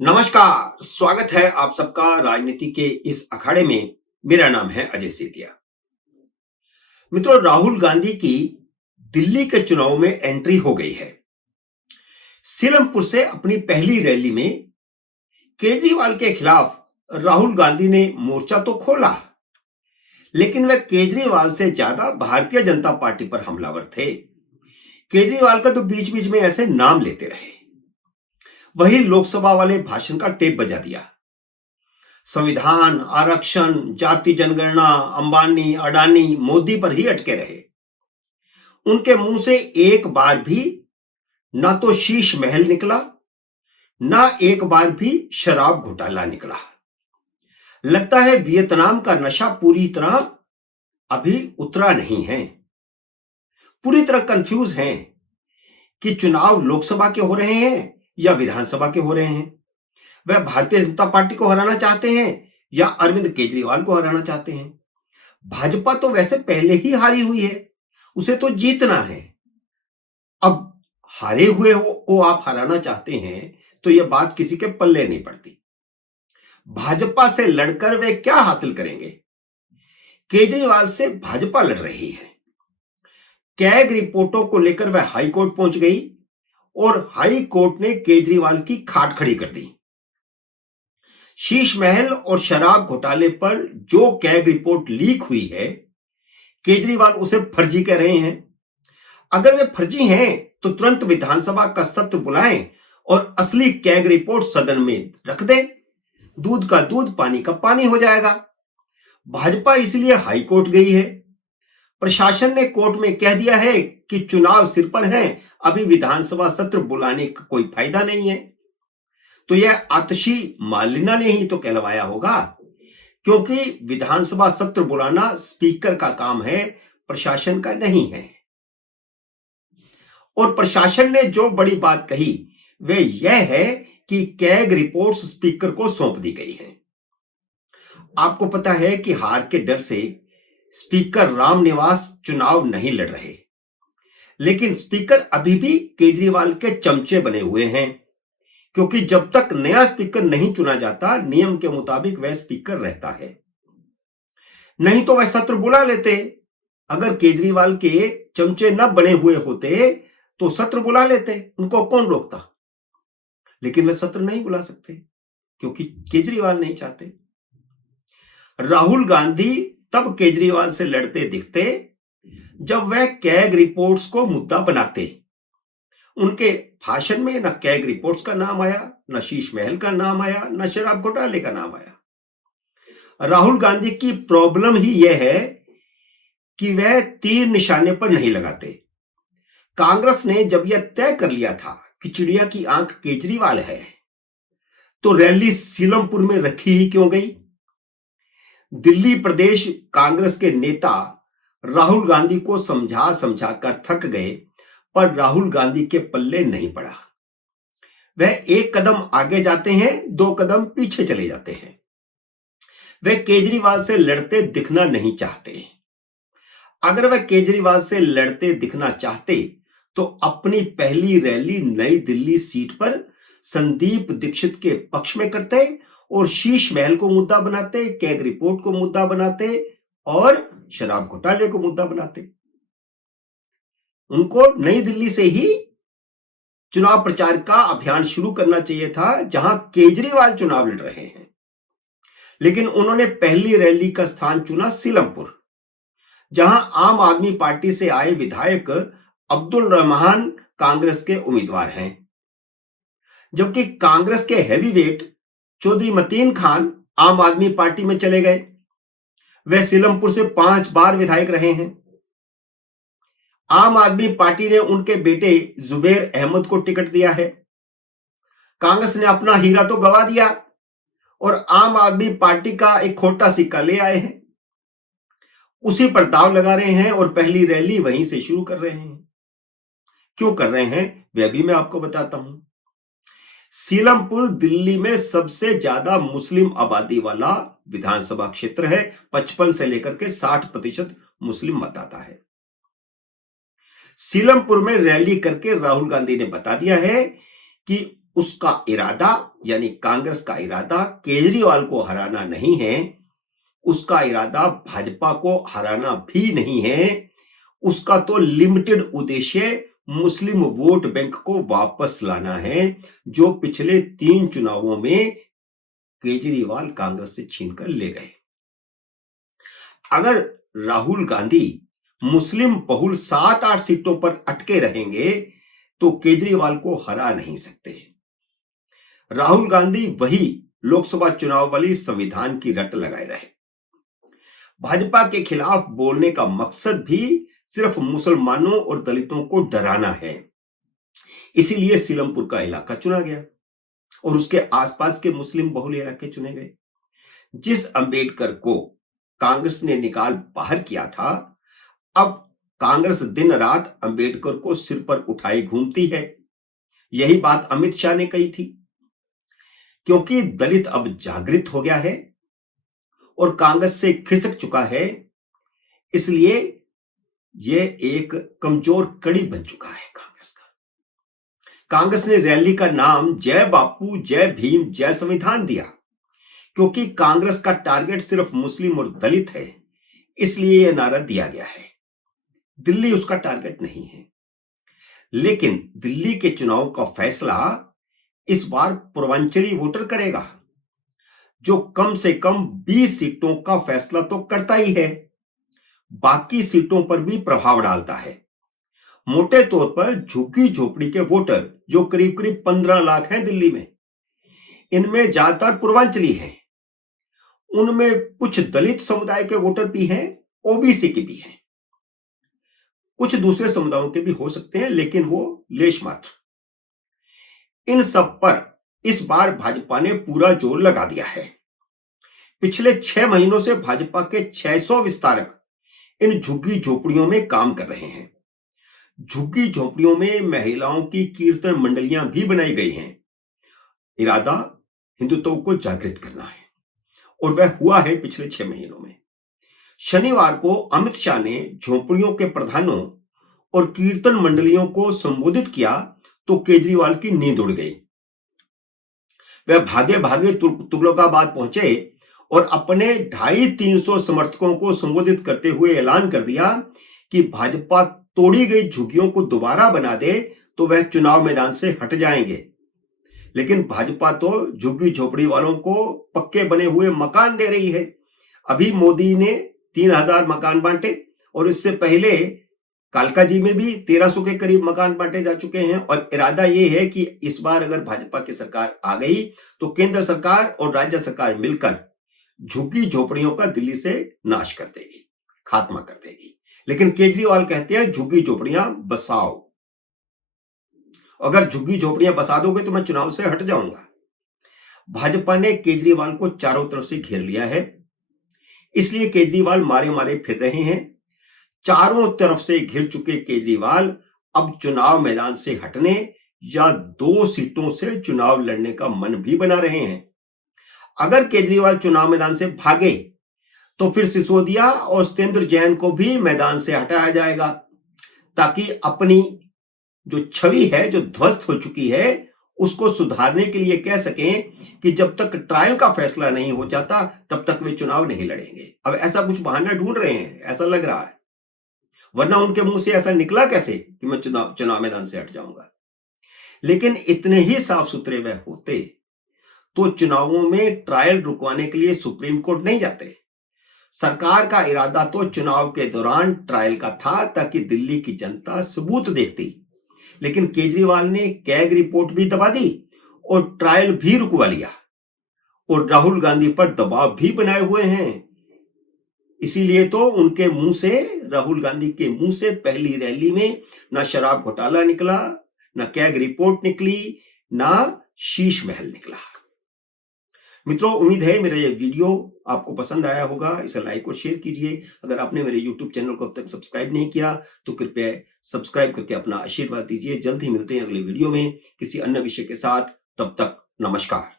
नमस्कार, स्वागत है आप सबका राजनीति के इस अखाड़े में। मेरा नाम है अजय सेतिया। मित्रों, राहुल गांधी की दिल्ली के चुनाव में एंट्री हो गई है। सीलमपुर से अपनी पहली रैली में केजरीवाल के खिलाफ राहुल गांधी ने मोर्चा तो खोला, लेकिन वह केजरीवाल से ज्यादा भारतीय जनता पार्टी पर हमलावर थे। केजरीवाल का तो बीच बीच में ऐसे नाम लेते रहे। वही लोकसभा वाले भाषण का टेप बजा दिया। संविधान, आरक्षण, जाति जनगणना, अंबानी, अडानी, मोदी पर ही अटके रहे। उनके मुंह से एक बार भी ना तो शीश महल निकला, ना एक बार भी शराब घोटाला निकला। लगता है वियतनाम का नशा पूरी तरह अभी उतरा नहीं है। पूरी तरह कंफ्यूज हैं कि चुनाव लोकसभा के हो रहे हैं या विधानसभा के हो रहे हैं। वह भारतीय जनता पार्टी को हराना चाहते हैं या अरविंद केजरीवाल को हराना चाहते हैं। भाजपा तो वैसे पहले ही हारी हुई है, उसे तो जीतना है। अब हारे हुए को आप हराना चाहते हैं तो यह बात किसी के पल्ले नहीं पड़ती। भाजपा से लड़कर वे क्या हासिल करेंगे? केजरीवाल से भाजपा लड़ रही है। कैग रिपोर्टों को लेकर वह हाई कोर्ट पहुंच गई और हाई कोर्ट ने केजरीवाल की खाट खड़ी कर दी। शीश महल और शराब घोटाले पर जो कैग रिपोर्ट लीक हुई है, केजरीवाल उसे फर्जी कह रहे हैं। अगर वे फर्जी हैं तो तुरंत विधानसभा का सत्र बुलाएं और असली कैग रिपोर्ट सदन में रख दें। दूध का दूध, पानी का पानी हो जाएगा। भाजपा इसलिए हाई कोर्ट गई है। प्रशासन ने कोर्ट में कह दिया है कि चुनाव सिर पर है, अभी विधानसभा सत्र बुलाने का कोई फायदा नहीं है। तो यह आतशी मालिना ने ही तो कहलवाया होगा, क्योंकि विधानसभा सत्र बुलाना स्पीकर का काम है, प्रशासन का नहीं है। और प्रशासन ने जो बड़ी बात कही वह यह है कि कैग रिपोर्ट्स स्पीकर को सौंप दी गई है। आपको पता है कि हार के डर से स्पीकर रामनिवास चुनाव नहीं लड़ रहे, लेकिन स्पीकर अभी भी केजरीवाल के चमचे बने हुए हैं, क्योंकि जब तक नया स्पीकर नहीं चुना जाता, नियम के मुताबिक वह स्पीकर रहता है। नहीं तो वह सत्र बुला लेते। अगर केजरीवाल के चमचे न बने हुए होते तो सत्र बुला लेते, उनको कौन रोकता। लेकिन वे सत्र नहीं बुला सकते क्योंकि केजरीवाल नहीं चाहते। राहुल गांधी तब केजरीवाल से लड़ते दिखते जब वह कैग रिपोर्ट्स को मुद्दा बनाते। उनके भाषण में न कैग रिपोर्ट्स का नाम आया, न शीश महल का नाम आया, न शराब घोटाले का नाम आया। राहुल गांधी की प्रॉब्लम ही यह है कि वह तीर निशाने पर नहीं लगाते। कांग्रेस ने जब यह तय कर लिया था कि चिड़िया की आंख केजरीवाल है, तो रैली सीलमपुर में रखी ही क्यों गई? दिल्ली प्रदेश कांग्रेस के नेता राहुल गांधी को समझा समझा कर थक गए, पर राहुल गांधी के पल्ले नहीं पड़ा। वह एक कदम आगे जाते हैं, दो कदम पीछे चले जाते हैं। वे केजरीवाल से लड़ते दिखना नहीं चाहते। अगर वह केजरीवाल से लड़ते दिखना चाहते तो अपनी पहली रैली नई दिल्ली सीट पर संदीप दीक्षित के पक्ष में करते और शीश महल को मुद्दा बनाते, कैग रिपोर्ट को मुद्दा बनाते और शराब घोटाले को मुद्दा बनाते। उनको नई दिल्ली से ही चुनाव प्रचार का अभियान शुरू करना चाहिए था, जहां केजरीवाल चुनाव लड़ रहे हैं। लेकिन उन्होंने पहली रैली का स्थान चुना सीलमपुर, जहां आम आदमी पार्टी से आए विधायक अब्दुल रहमान कांग्रेस के उम्मीदवार हैं, जबकि कांग्रेस के हैवीवेट चौधरी मतीन खान आम आदमी पार्टी में चले गए। वह सीलमपुर से 5 बार विधायक रहे हैं। आम आदमी पार्टी ने उनके बेटे जुबेर अहमद को टिकट दिया है। कांग्रेस ने अपना हीरा तो गवा दिया और आम आदमी पार्टी का एक खोटा सिक्का ले आए हैं, उसी पर दाव लगा रहे हैं और पहली रैली वहीं से शुरू कर रहे हैं। क्यों कर रहे हैं वह भी मैं आपको बताता हूं। सीलमपुर दिल्ली में सबसे ज्यादा मुस्लिम आबादी वाला विधानसभा क्षेत्र है। 55 से लेकर के 60% मुस्लिम मतदाता है। सीलमपुर में रैली करके राहुल गांधी ने बता दिया है कि उसका इरादा यानी कांग्रेस का इरादा केजरीवाल को हराना नहीं है, उसका इरादा भाजपा को हराना भी नहीं है। उसका तो लिमिटेड उद्देश्य मुस्लिम वोट बैंक को वापस लाना है, जो पिछले 3 चुनावों में केजरीवाल कांग्रेस से छीनकर ले गए। अगर राहुल गांधी मुस्लिम बहुल 7-8 सीटों पर अटके रहेंगे तो केजरीवाल को हरा नहीं सकते। राहुल गांधी वही लोकसभा चुनाव वाली संविधान की रट लगाए रहे। भाजपा के खिलाफ बोलने का मकसद भी सिर्फ मुसलमानों और दलितों को डराना है। इसीलिए सीलमपुर का इलाका चुना गया और उसके आसपास के मुस्लिम बहुल इलाके चुने गए। जिस अंबेडकर को कांग्रेस ने निकाल बाहर किया था, अब कांग्रेस दिन रात अंबेडकर को सिर पर उठाई घूमती है। यही बात अमित शाह ने कही थी। क्योंकि दलित अब जागृत हो गया है और कांग्रेस से खिसक चुका है, इसलिए यह एक कमजोर कड़ी बन चुका है कांग्रेस का। कांग्रेस ने रैली का नाम जय बापू, जय भीम, जय संविधान दिया। क्योंकि कांग्रेस का टारगेट सिर्फ मुस्लिम और दलित है, इसलिए यह नारा दिया गया है। दिल्ली उसका टारगेट नहीं है। लेकिन दिल्ली के चुनाव का फैसला इस बार पूर्वांचली वोटर करेगा, जो कम से कम 20 सीटों का फैसला तो करता ही है, बाकी सीटों पर भी प्रभाव डालता है। मोटे तौर पर झुग्गी झोपड़ी के वोटर, जो करीब करीब 15 लाख हैं दिल्ली में, इनमें ज्यादातर पूर्वांचली हैं। उनमें कुछ दलित समुदाय के वोटर भी हैं, ओबीसी के भी हैं, कुछ दूसरे समुदायों के भी हो सकते हैं, लेकिन वो लेश मात्र। इन सब पर इस बार भाजपा ने पूरा जोर लगा दिया है। पिछले 6 महीनों से भाजपा के 600 विस्तारक इन झुग्गी झोपड़ियों में काम कर रहे हैं। झुग्गी झोपड़ियों में महिलाओं की कीर्तन मंडलियां भी बनाई गई हैं। इरादा हिंदुत्व को जागृत करना है और वह हुआ है पिछले 6 महीनों में। शनिवार को अमित शाह ने झोपड़ियों के प्रधानों और कीर्तन मंडलियों को संबोधित किया तो केजरीवाल की नींद उड़ गई। वह भागे भागे तुगलकाबाद पहुंचे और अपने 250-300 समर्थकों को संबोधित करते हुए ऐलान कर दिया कि भाजपा तोड़ी गई झुग्गियों को दोबारा बना दे तो वह चुनाव मैदान से हट जाएंगे। लेकिन भाजपा तो झुग्गी झोपड़ी वालों को पक्के बने हुए मकान दे रही है। अभी मोदी ने 3000 मकान बांटे और इससे पहले कालका जी में भी 1300 के करीब मकान बांटे जा चुके हैं। और इरादा यह है कि इस बार अगर भाजपा की सरकार आ गई तो केंद्र सरकार और राज्य सरकार मिलकर झुग्गी झोपड़ियों का दिल्ली से नाश कर देगी, खात्मा कर देगी। लेकिन केजरीवाल कहते हैं झुग्गी झोपड़ियां बसाओ, अगर झुग्गी झोपड़ियां बसा दोगे तो मैं चुनाव से हट जाऊंगा। भाजपा ने केजरीवाल को चारों तरफ से घेर लिया है, इसलिए केजरीवाल मारे मारे फिर रहे हैं। चारों तरफ से घिर चुके केजरीवाल अब चुनाव मैदान से हटने या 2 सीटों से चुनाव लड़ने का मन भी बना रहे हैं। अगर केजरीवाल चुनाव मैदान से भागे तो फिर सिसोदिया और सत्येंद्र जैन को भी मैदान से हटाया जाएगा, ताकि अपनी जो छवि है, जो ध्वस्त हो चुकी है, उसको सुधारने के लिए कह सकें कि जब तक ट्रायल का फैसला नहीं हो जाता तब तक वे चुनाव नहीं लड़ेंगे। अब ऐसा कुछ बहाना ढूंढ रहे हैं, ऐसा लग रहा है, वरना उनके मुंह से ऐसा निकला कैसे कि मैं चुनाव मैदान से हट जाऊंगा। लेकिन इतने ही साफ सुथरे वह होते तो चुनावों में ट्रायल रुकवाने के लिए सुप्रीम कोर्ट नहीं जाते। सरकार का इरादा तो चुनाव के दौरान ट्रायल का था, ताकि दिल्ली की जनता सबूत देखती। लेकिन केजरीवाल ने कैग रिपोर्ट भी दबा दी और ट्रायल भी रुकवा लिया और राहुल गांधी पर दबाव भी बनाए हुए हैं। इसीलिए तो उनके मुंह से, राहुल गांधी के मुंह से पहली रैली में ना शराब घोटाला निकला, ना कैग रिपोर्ट निकली, ना शीश महल निकला। मित्रों, उम्मीद है मेरा ये वीडियो आपको पसंद आया होगा। इसे लाइक और शेयर कीजिए। अगर आपने मेरे YouTube चैनल को अब तक सब्सक्राइब नहीं किया तो कृपया सब्सक्राइब करके अपना आशीर्वाद दीजिए। जल्द ही मिलते हैं अगले वीडियो में किसी अन्य विषय के साथ। तब तक नमस्कार।